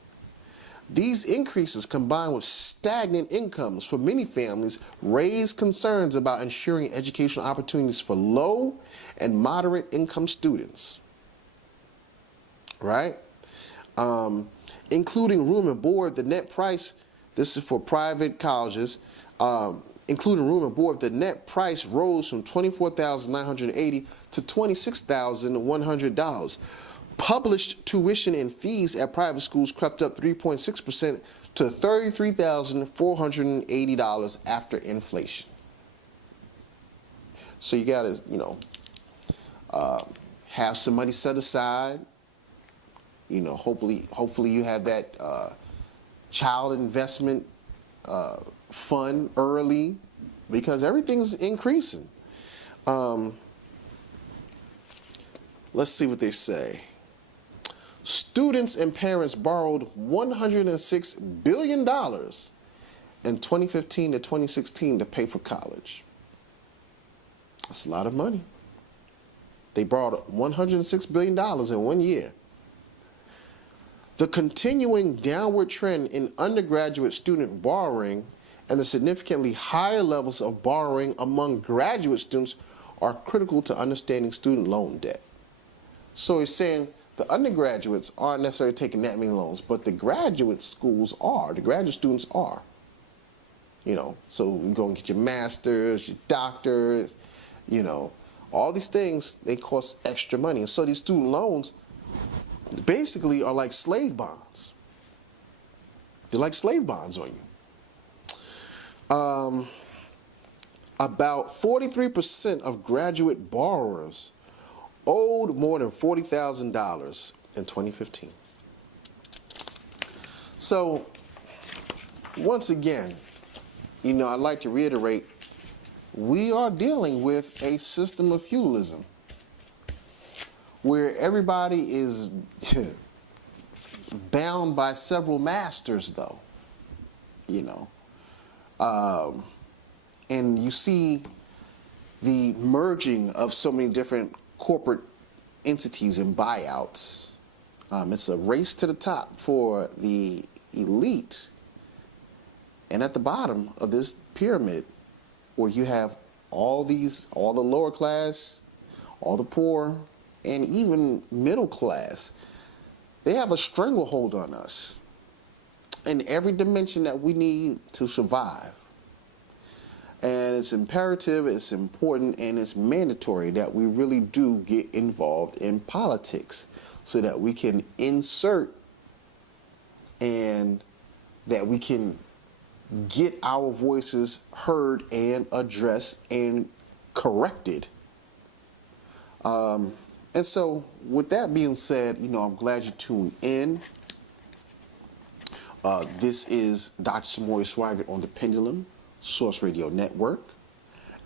These increases combined with stagnant incomes for many families raise concerns about ensuring educational opportunities for low and moderate income students, right? Including room and board, the net price, this is for private colleges, including room and board, the net price rose from $24,980 to $26,100. Published tuition and fees at private schools crept up 3.6% to $33,480 after inflation. So you got to, have some money set aside. Hopefully you have that child investment fund early, because everything's increasing. Let's see what they say. Students and parents borrowed $106 billion in 2015 to 2016 to pay for college. That's a lot of money. They borrowed $106 billion in 1 year. The continuing downward trend in undergraduate student borrowing and the significantly higher levels of borrowing among graduate students are critical to understanding student loan debt. So he's saying the undergraduates aren't necessarily taking that many loans, but the graduate schools are. The graduate students are. So you go and get your masters, your doctors, all these things, they cost extra money. And so these student loans basically are like slave bonds. They're like slave bonds on you. About 43% of graduate borrowers owed more than $40,000 in 2015. So, once again, I'd like to reiterate, we are dealing with a system of feudalism where everybody is bound by several masters, though, and you see the merging of so many different corporate entities and buyouts. It's a race to the top for the elite. And at the bottom of this pyramid, where you have all the lower class, all the poor, and even middle class, they have a stranglehold on us in every dimension that we need to survive. And it's imperative, it's important, and it's mandatory that we really do get involved in politics so that we can insert and that we can get our voices heard and addressed and corrected. And so with that being said, I'm glad you tuned in. This is Dr. Samori Swygert on the Pendulum Source Radio Network,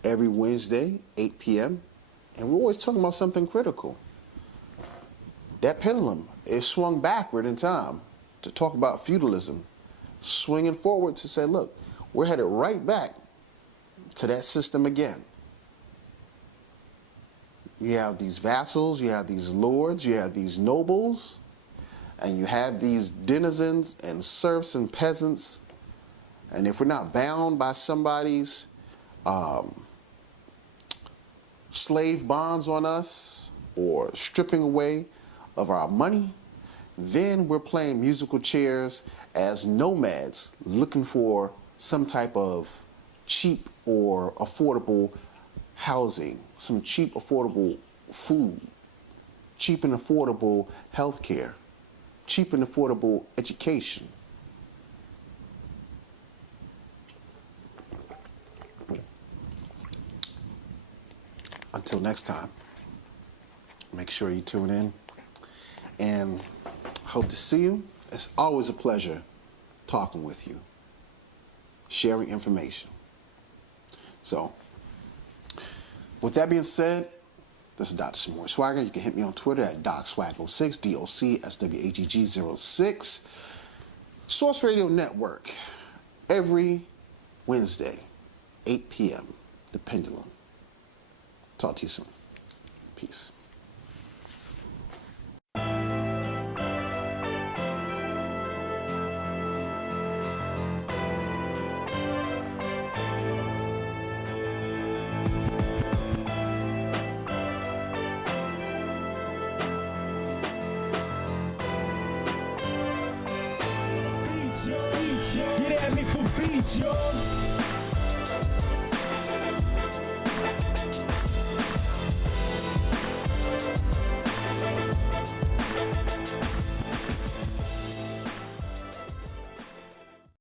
every Wednesday, 8 p.m. And we're always talking about something critical. That pendulum is swung backward in time to talk about feudalism, swinging forward to say, look, we're headed right back to that system again. You have these vassals, you have these lords, you have these nobles, and you have these denizens and serfs and peasants. And if we're not bound by somebody's slave bonds on us or stripping away of our money, then we're playing musical chairs as nomads looking for some type of cheap or affordable housing, some cheap, affordable food, cheap and affordable health care, cheap and affordable education. Until next time, make sure you tune in and hope to see you. It's always a pleasure talking with you, sharing information. So, with that being said, this is Dr. Samori Swygert. You can hit me on Twitter at DocSwag06, DOCSWAGG06. Source Radio Network, every Wednesday, 8 p.m., The Pendulum. Talk to you soon. Peace. Get at me for beats, yo.